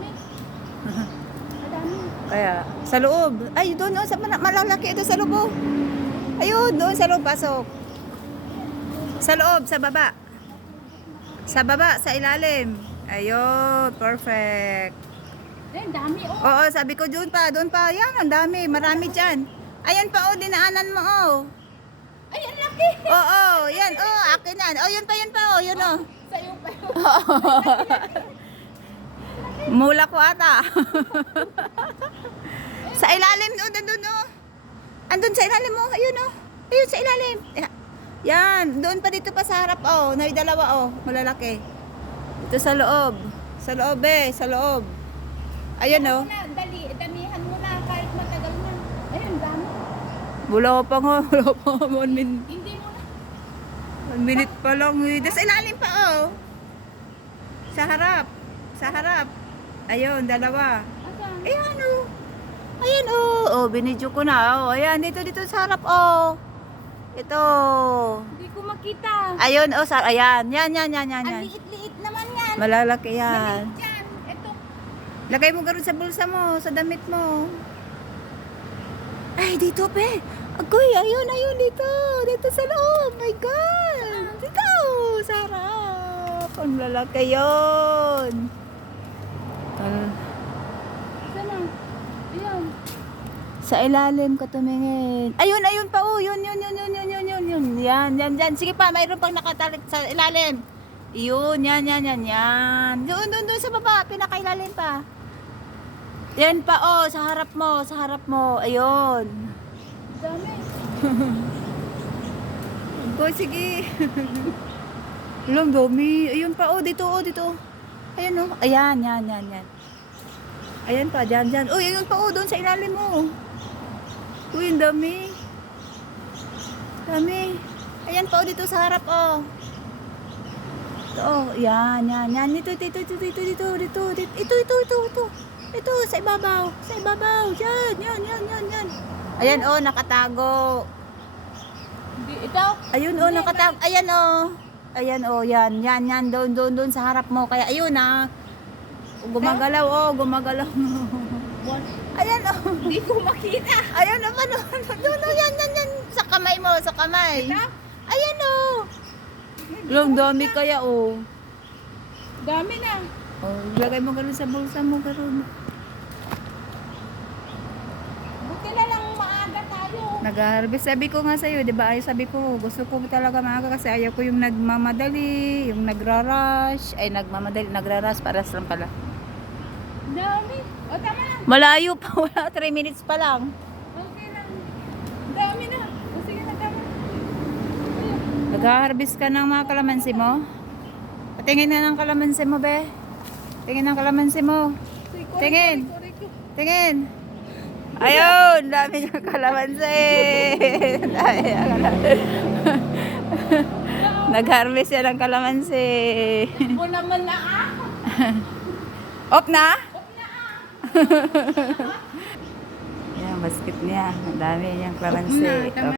dami. Madami. Kaya, sa loob. Ay, doon, oh, sa malalaki ito sa loob, oh. Ayun, doon sa loob, pasok. Sa loob, sa baba. Sa baba, sa ilalim. Ayun, perfect. Eh, dami oh. Oo, sabi ko doon pa. Yan, ang dami. Marami dyan. Ayan pa, oh, dinaanan mo, oh. Ay, ang laki. Oo, yan, oh, akin yan. Oh, yun pa, oh, yun, oh. Sa'yo pa yun. Mula ko ata. Sa ilalim, oh, doon, oh. Andun sa ilalim, oh. Ayun, oh. Ayun, sa ilalim. Yan, doon pa dito pa sa harap, oh. May dalawa, oh, malalaki. Dito sa loob. Sa loob, sa loob. Ayan, oh. Damihan mo na kahit matagal na. Ayun, dami. Wala pa nga, 1 minute. Hindi mo na. 1 minute pa lang, eh. Sa ilalim pa, oh. Sa harap. Sa harap. Ayun, dalawa. Asan? Ayan, oh. Ayan, oh. Oh, binidyo ko na, oh. Ayan, dito sa harap, oh. Ito. Hindi ko makita. Ayun, oh, ayan. Yan. Ang liit-liit naman yan. Malalaki yan. Maliit yan. Ito. Lagay mo gano'n sa bulsa mo, sa damit mo. Ay, dito, pe. Agoy, ayun, dito. Dito sa loob. My God. Dito, sa harap. Ang lalaki yun. Saan na? Ayan. Sa ilalim ka tumingin. Ayun pa, oh. Yun. Yan. Sige pa, mayroon pang nakatalit sa ilalim. Yun, yan. Doon sa baba, pinakailalim pa. Yan pa, oh, sa harap mo. Ayun. Dami. Go, sige. Alam, dami. Ayun pa, oh, dito. Ayan, oh. Ayan. Ayan pa, dyan. Uy, ayun pa, oh, doon sa ilalim mo. Uy, ang dami. Ayan pa, oh, dito sa harap, oh. Ito, oh, yan. Dito. Ito, sa ibabaw. Yan. Ayan, oh, nakatago. Hindi, ito. Ayun, oh, nakatago. Ayan, oh, yan. Doon sa harap mo. Kaya, ayun, ah. Gumagalaw. Ayan, oh. Hindi ko makita. Ayan, oh, doon, yan. Sa kamay mo, Ito? Ayan, oh. Long dami kaya, oh. Dami na. Oh, lagay mo gano'n sa bulsa mo, gano'n. Buti na lang maaga tayo. Nag-harvest. Sabi ko nga sa'yo, di ba? Sabi ko, gusto ko talaga maaga kasi ayaw ko yung nagmamadali, yung nagra-rush. Ay, nagra-rush, paras lang pala. Dami. O, tama na. Malayo pa, wala. 3 minutes pa lang. Okay lang. Dami na. O, sige na, tama. Ayun. Nag-harvest ka ng mga kalamansi mo? Patingin na ng kalamansi mo, be. Tingin ng kalamansi mo. Tingin. Ayun, dami niyang kalamansi. Nag-harvest yan ng kalamansi. O naman na Off na? Yan, basket niya. Ang dami niyang kalamansi.